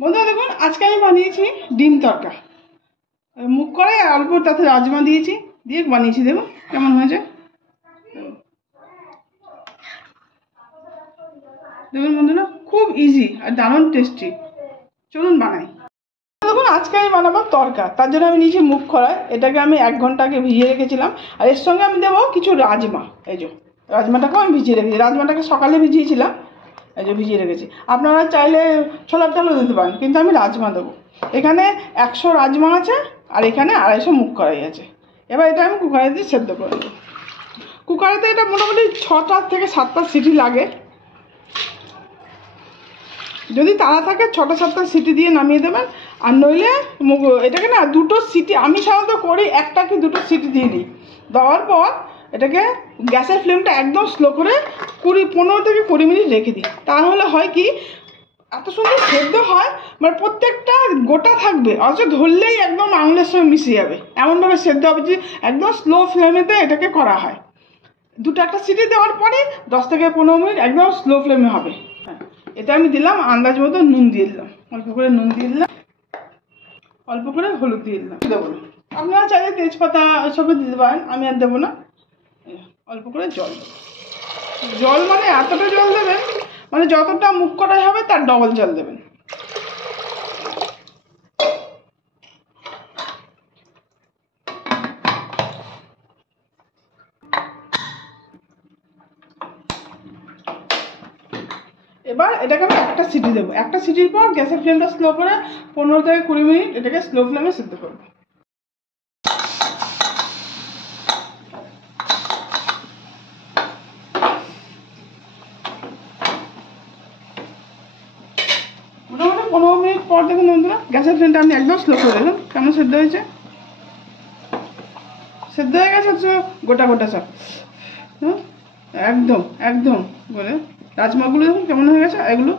বন্ধুরা দেখুন, আজকে আমি বানিয়েছি ডিম তড়কা। মুগ কড়াই অল্প তাতে রাজমা দিয়েছি, দিয়ে বানিয়েছি। দেখুন কেমন হয়েছে। দেখুন বন্ধুরা, খুব ইজি আর দারুণ টেস্টি। চলুন বানাই। দেখুন, আজকে আমি বানাবো তড়কা। তার জন্য আমি নিয়েছি মুগ কড়াই। এটাকে আমি 1 ঘন্টা আগে ভিজিয়ে রেখেছিলাম। আর এর সঙ্গে আমি দেবো কিছু রাজমা। এই যে রাজমাটাকেও আমি ভিজিয়ে রেখেছি। রাজমাটাকে সকালে ভিজিয়েছিলাম, এই যে ভিজিয়ে রেখেছি। আপনারা চাইলে ছোলার ডালও দিতে পারেন, কিন্তু আমি রাজমা দেবো। এখানে 100 রাজমা আছে, আর এখানে 250 মুগ কড়াই আছে। এবার এটা আমি কুকারে দিয়ে সেদ্ধ করে দেবো। কুকারেতে এটা মোটামুটি 6টা থেকে 7টা সিটি লাগে। যদি তাড়া থাকে 6টা 7টা সিটি দিয়ে নামিয়ে দেবেন। আর নইলে এটাকে না 2টো সিটি, আমি সাধারণত করি 1টা কি 2টো সিটি দিয়ে দিই। দেওয়ার পর এটাকে গ্যাসের ফ্লেমটা একদম স্লো করে 15 থেকে 20 মিনিট রেখে দিই। তাহলে হয় কি, এত সুন্দর সেদ্ধ হয়, মানে প্রত্যেকটা গোটা থাকবে, অথচ ধরলেই একদম আঙুলের সঙ্গে মিশে যাবে। এমনভাবে সেদ্ধ হবে যে একদম স্লো ফ্লেমেতে এটাকে করা হয়। 2-1টা সিটি দেওয়ার পরে 10 থেকে 15 মিনিট একদম স্লো ফ্লেমে হবে। হ্যাঁ, এটা আমি দিলাম আন্দাজ মতো নুন দিয়ে দিলাম, অল্প করে নুন দিয়ে দিলাম, অল্প করে হলুদ দিয়ে দিলাম। দেবো না, আপনারা চাইলে তেজপাতা এসবও দিতে পারেন, আমি আর দেবো না। অল্প করে জল দেবো। জল মানে এতটা জল দেবেন, মানে যতটা মুগ কড়াই হবে তার ডবল জল দেবেন। এবার এটাকে আমি 1টা সিটি দেবো। 1টা সিটির পর গ্যাসের ফ্লেমটা স্লো করে 15 থেকে 20 মিনিট এটাকে স্লো ফ্লেমে সিদ্ধ করবো। মোটামুটি 15 মিনিট পর দেখুন বন্ধুরা, গ্যাসের ফ্লেমটা আমি একদম স্লো করে দিলাম। কেমন সেদ্ধ হয়েছে, সেদ্ধ হয়ে গেছে হচ্ছে গোটা গোটা সব। হ্যাঁ, একদম একদম বলে রাজমাগুলো দেখুন কেমন হয়ে গেছে। এগুলো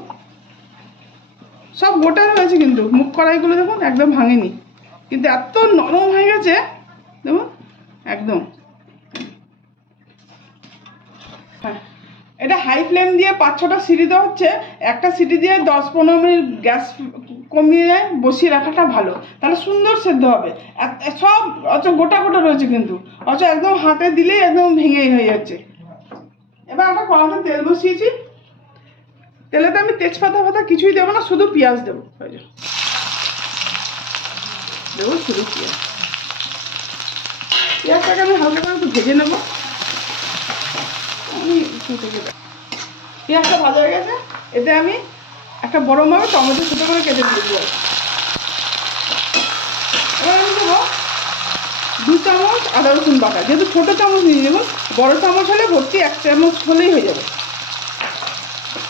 সব গোটা হয়েছে, কিন্তু মুগ কড়াইগুলো দেখুন একদম ভাঙেনি, কিন্তু এত নরম হয়ে গেছে দেখুন একদম। হ্যাঁ, এটা হাই ফ্লেম দিয়ে 5-6টা সিটি দেওয়া হচ্ছে। একটা সিটি দিয়ে 10-15 মিনিট গ্যাস কমিয়ে বসিয়ে রাখাটা ভালো, তাহলে সুন্দর সেদ্ধ হবে। সব অথচ গোটা গোটা রয়েছে, কিন্তু অথচ একদম হাতে দিলেই একদম ভেঙে হয়ে যাচ্ছে। এবার একটা কড়াইতে তেল বসিয়েছি। তেলেতে আমি তেজপাতা ফাতা কিছুই দেবো না, শুধু পেঁয়াজ দেবো। দেবো শুধু পেঁয়াজ। পেঁয়াজটাকে আমি হালকা করে একটু ভেজে নেবো। পেঁয়াজটা ভাজা হয়ে গেছে, এতে আমি একটা বড় মাপের টমেটো ছোটো করে কেটে দিয়ে দেবো। এবার আমি দেবো 2 চামচ আদা রসুন বাটা। যেহেতু ছোটো চামচ নিয়ে দেবো, বড়ো চামচ হলে ভর্তি 1 চামচ হলেই হয়ে যাবে।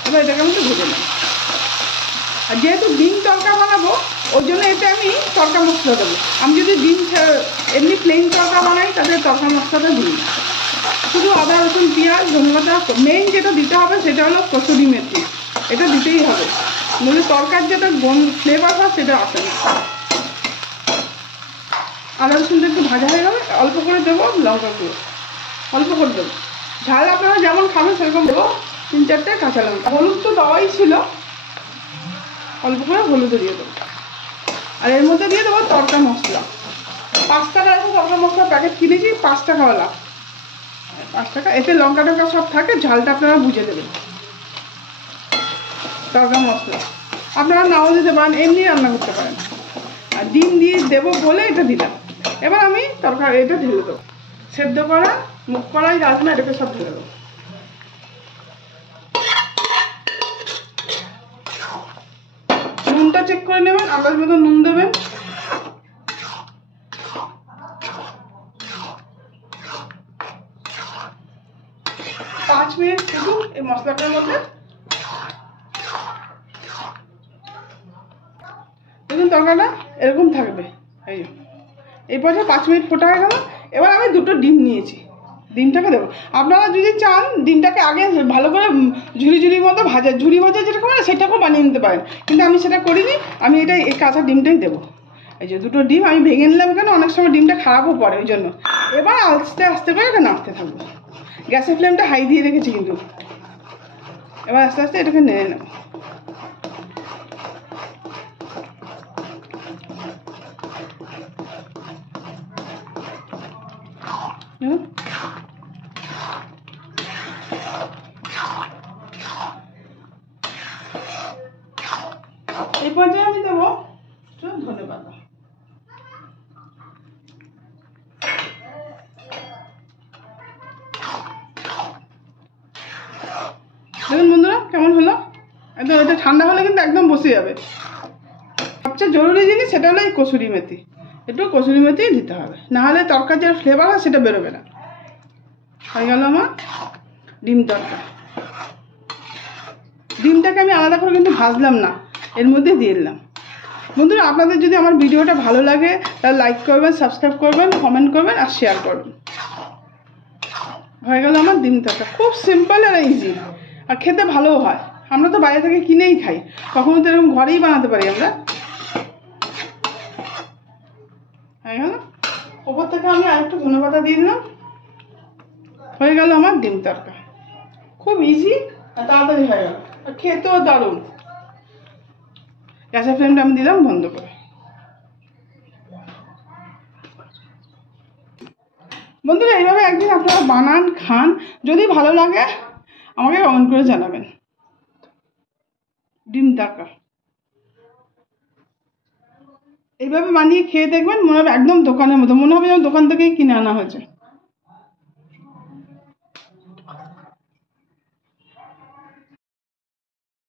এবার এটাকে আমি একটু ভেজে নেব। আর যেহেতু ডিম তড়কা বানাবো, ওই জন্য এতে আমি তড়কা মশলা দেবো। আমি যদি ডিম এমনি প্লেন তড়কা বানাই, তাদের তড়কা মশলাটা দিই না। শুধু আদা রসুন পেঁয়াজ ধনেপাতা, মেইন যেটা দিতে হবে সেটা হলো কসুরি মেথি। এটা দিতেই হবে, নইলে তরকার যেটা ফ্লেভার হয় সেটা আসে না। আদা রসুনটা একটু ভাজা হয়ে গেলে অল্প করে দেবো লঙ্কা গুঁড়ো, অল্প করে দেবো। ঝাল আপনারা যেমন খাবেন সেরকম দেবো। 3-4টে কাঁচা লঙ্কা। হলুদ তো দেওয়াই ছিল, অল্প করে হলুদও দিয়ে দেবো। আর এর মধ্যে দিয়ে দেবো তড়কা মশলা। 5 টাকার একটা তড়কা মশলার প্যাকেট কিনেছি, 5 টাকাওয়ালা, 5 টাকা। এতে লঙ্কা টঙ্কা সব থাকে, ঝালটা আপনারা বুঝে দেবেন। তড়কা মশলা আপনারা নাও দিতে পারেন, এমনি রান্না করতে পারেন। আর ডিম দিয়ে দেবো বলে এটা দিলাম। এবার আমি তরকারি এটা ঢেলে দেবো। সেদ্ধ করা মুগ কড়াই রাজমা এটাকে সব ঢেলে দেবো। নুনটা চেক করে নেবেন, আন্দাজ মতো নুন দেবেন। পাঁচ মিনিট শুধু এই মশলাটার মধ্যে দেখুন তরকারিটা এরকম থাকবে। এই পর্যায়ে 5 মিনিট ফোটা হয়ে গেল। এবার আমি 2টো ডিম নিয়েছি, ডিমটাকে দেবো। আপনারা যদি চান ডিমটাকে আগে ভালো করে ঝুড়ি ঝুড়ির মতো ভাজা, ঝুড়ি ভাজা যেটা করে সেটাকেও বানিয়ে নিতে পারেন, কিন্তু আমি সেটা করিনি। আমি এই কাঁচা ডিমটাই দেবো। এই যে 2টো ডিম আমি ভেঙে নিলাম, কেন অনেক সময় ডিমটা খারাপও পড়ে, ওই জন্য। এবার আস্তে আস্তে করে এটা নাড়তে থাকবো। গ্যাসের ফ্লেমটা হাই দিয়ে রেখেছি কিন্তু। এবার আস্তে আস্তে এটাকে নেড়ে নেব। দেখুন। এই পর্যায়ে আমি দেবো ধন্যবাদ। দেখুন বন্ধুরা কেমন হলো, একদম এটা ঠান্ডা হলে কিন্তু একদম বসে যাবে। সবচেয়ে জরুরি জিনিস সেটা হলো এই কসুরি মেথি, একটু কসুরি মেথি দিতে হবে, নাহলে তরকার যে ফ্লেভার হয় সেটা বেরোবে না। হয়ে গেল আমার ডিম তরকা। ডিমটাকে আমি আলাদা করে কিন্তু ভাজলাম না, এর মধ্যে দিয়ে দিলাম। বন্ধুরা আপনাদের যদি আমার ভিডিওটা ভালো লাগে তাহলে লাইক করবেন, সাবস্ক্রাইব করবেন, কমেন্ট করবেন আর শেয়ার করবেন। হয়ে গেল আমার ডিম তরকা, খুব সিম্পল আর ইজি, আর খেতে ভালোও হয়। আমরা তো বাইরে থেকে কিনেই খাই, কখনো তো এরকম ঘরেই বানাতে পারি আমরা। হয়ে গেল, ওপর থেকে আমি আরেকটু ধনেপাতা দিয়ে দিলাম। হয়ে গেল আমার ডিম তরকা, খুব ইজি আর তাড়াতাড়ি হয়ে গেল, আর খেতেও দারুণ। গ্যাসের ফ্লেমটা আমি দিলাম বন্ধ করে। বন্ধুরা এইভাবে একদিন আপনারা বানান, খান, যদি ভালো লাগে আমাকে কমেন্ট করে জানাবেন। ডিম তরকা এইভাবে বানিয়ে খেয়ে দেখবেন, মনে হবে একদম দোকানের মতো, মনে হবে যেন দোকান থেকেই কিনে আনা হয়েছে।